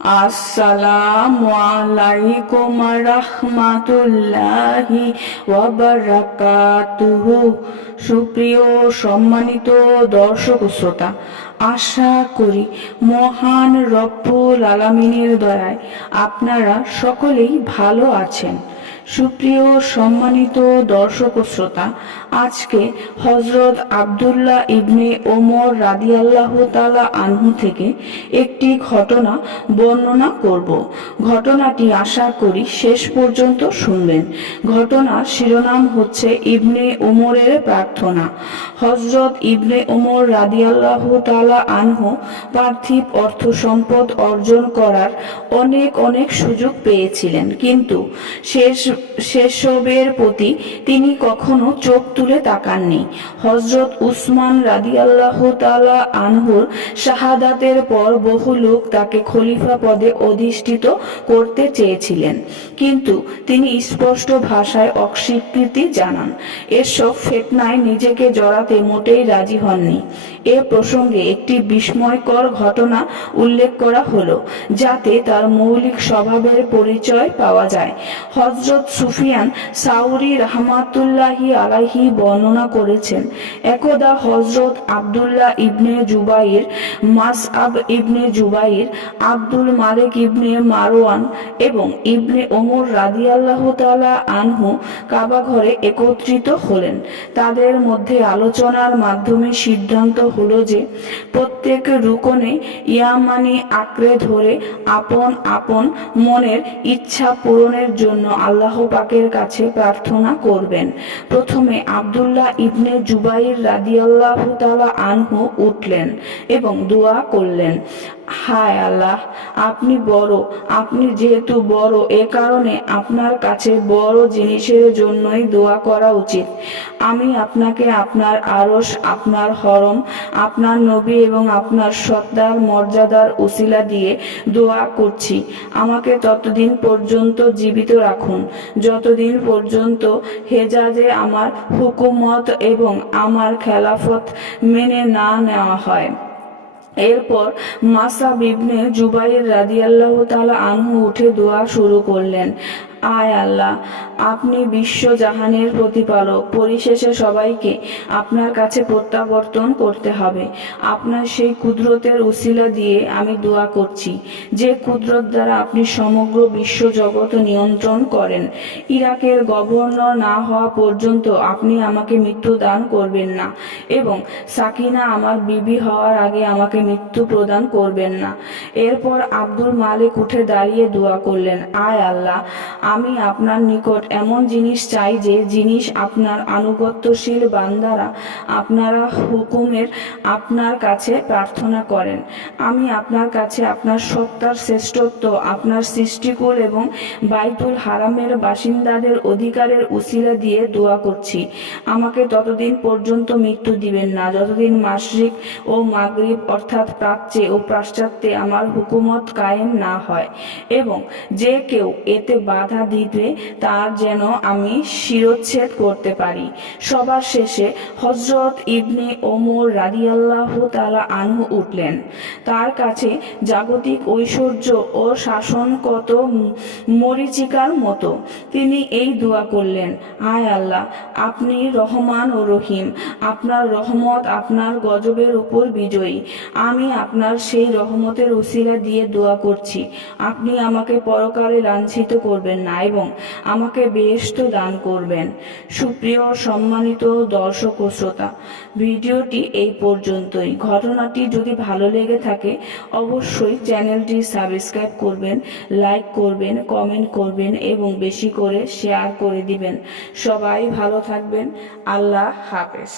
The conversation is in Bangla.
আসসালামু আলাইকুম রাহমাতুল্লাহি ওয়া বারাকাতুহু। সুপ্রিয় সম্মানিত দর্শক শ্রোতা, আশা করি মহান রব্বুল আলামিনের দয়ায় আপনারা সকলেই ভালো আছেন। সুপ্রিয় সম্মানিত দর্শক শ্রোতা, আজকে হযরত আব্দুল্লাহ ইবনে ওমর রাদিয়াল্লাহু তাআলা আনহু থেকে একটি ঘটনা বর্ণনা করব। ঘটনাটি আশা করি শেষ পর্যন্ত শুনবেন। ঘটনার শিরোনাম হচ্ছে ইবনে ওমরের প্রার্থনা। হযরত ইবনে ওমর রাদিয়াল্লাহু তাআলা আনহু পার্থিব অর্থ সম্পদ অর্জন করার অনেক সুযোগ পেয়েছিলেন, কিন্তু সেসবের প্রতি তিনি কখনো চোখ তুলে তাকাননি। হযরত উসমান রাদিয়াল্লাহু তাআলা আনহুর শাহাদাতের পর বহু লোক তাকে খলিফা পদে অধিষ্ঠিত করতে চেয়েছিলেন, কিন্তু তিনি স্পষ্ট ভাষায় অস্বীকৃতি জানান। এসব ফিতনায় নিজেকে জড়াতে মোটেই রাজি হননি। এ প্রসঙ্গে একটি বিস্ময়কর ঘটনা উল্লেখ করা হলো, যাতে তার মৌলিক স্বভাবের পরিচয় পাওয়া যায়। হযরত সুফিয়ান সাউরি রাহমাতুল্লাহি আলাইহি বর্ণনা করেছেন, একদা হযরত আব্দুল্লাহ ইবনে জুবাইর, মাসআব ইবনে জুবাইর, আব্দুল মালিক ইবনে মারওয়ান এবং ইবনে ওমর রাদিয়াল্লাহু তাআলা আনহু কাবা ঘরে একত্রিত হলেন। তাদের মধ্যে আলোচনার মাধ্যমে সিদ্ধান্ত হলো যে প্রত্যেক রুকনে ইয়ামানি আঁকড়ে ধরে আপন আপন মনের ইচ্ছা পূরণের জন্য আল্লাহ পাকের কাছে প্রার্থনা করবেন। প্রথমে আব্দুল্লাহ ইবনে জুবাইর রাদিয়াল্লাহু তাআলা আনহু উঠলেন এবং দোয়া করলেন, হায় আল্লাহ, আপনি বড়, আপনি যেহেতু বড়, এ কারণে আপনার কাছে বড় জিনিসের জন্যই দোয়া করা উচিত। আমি আপনাকে আপনার আরশ, আপনার হরম, আপনার নবী এবং আপনার সত্তার মর্যাদার উসিলা দিয়ে দোয়া করছি, আমাকে ততদিন পর্যন্ত জীবিত রাখুন যতদিন পর্যন্ত হেজাজে আমার হুকুমত এবং আমার খেলাফত মেনে না নেওয়া হয়। এরপর মাসআব ইবনে জুবাইর রাদিয়াল্লাহু তাআলা আনহু উঠে দোয়া শুরু করলেন, আয় আল্লাহ, আপনি বিশ্বজাহানের প্রতিপালক, পরিশেষে সবাইকে আপনার কাছে প্রত্যাবর্তন করতে হবে। আপনার সেই কুদরতের উসিলা দিয়ে আমি দোয়া করছি, যে কুদরত দ্বারা আপনি সমগ্র বিশ্বজগৎ নিয়ন্ত্রণ করেন। ইরাকের গভর্নর না হওয়া পর্যন্ত আপনি আমাকে মৃত্যু দান করবেন না এবং সাকিনা আমার বিবি হওয়ার আগে আমাকে মৃত্যু প্রদান করবেন না। এরপর আব্দুল মালিক উঠে দাঁড়িয়ে দোয়া করলেন, আয় আল্লাহ, আমি আপনার নিকট এমন জিনিস চাই যে জিনিস আপনার আনুগত্যশীল বান্দারা আপনারা হুকুমের আপনার কাছে প্রার্থনা করেন। আমি আপনার কাছে আপনার সত্তার শ্রেষ্ঠত্ব, আপনার সৃষ্টিকুল এবং বাইতুল হারামের বাসিন্দাদের অধিকারের উসিলা দিয়ে দোয়া করছি, আমাকে ততদিন পর্যন্ত মৃত্যু দিবেন না যতদিন মাশরিক ও মাগরিব অর্থাৎ প্রাচ্যে ও পাশ্চাত্যে আমার হুকুমত কায়েম না হয়, এবং যে কেউ এতে বাধা দিবে তার যেন আমি শিরচ্ছেদ করতে পারি। সবার শেষে হযরত ইবনে ওমর রাদিয়াল্লাহু তাআলা আনহু উঠলেন। তার কাছে জাগতিক ঐশ্বর্য ও শাসন কত মরীচিকার মতো। তিনি এই দোয়া করলেন, আয় আল্লাহ, আপনি রহমান ও রহিম, আপনার রহমত আপনার গজবের উপর বিজয়ী। আমি আপনার সেই রহমতের উসিলা দিয়ে দোয়া করছি, আপনি আমাকে পরকালে লাঞ্ছিত করবেন না এবং আমাকে বেহেশত দান করবেন। সুপ্রিয় সম্মানিত দর্শক ও শ্রোতা, ভিডিওটি এই পর্যন্তই। ঘটনাটি যদি ভালো লেগে থাকে অবশ্যই চ্যানেলটি সাবস্ক্রাইব করবেন, লাইক করবেন, কমেন্ট করবেন এবং বেশি করে শেয়ার করে দিবেন। সবাই ভালো থাকবেন। আল্লাহ হাফেজ।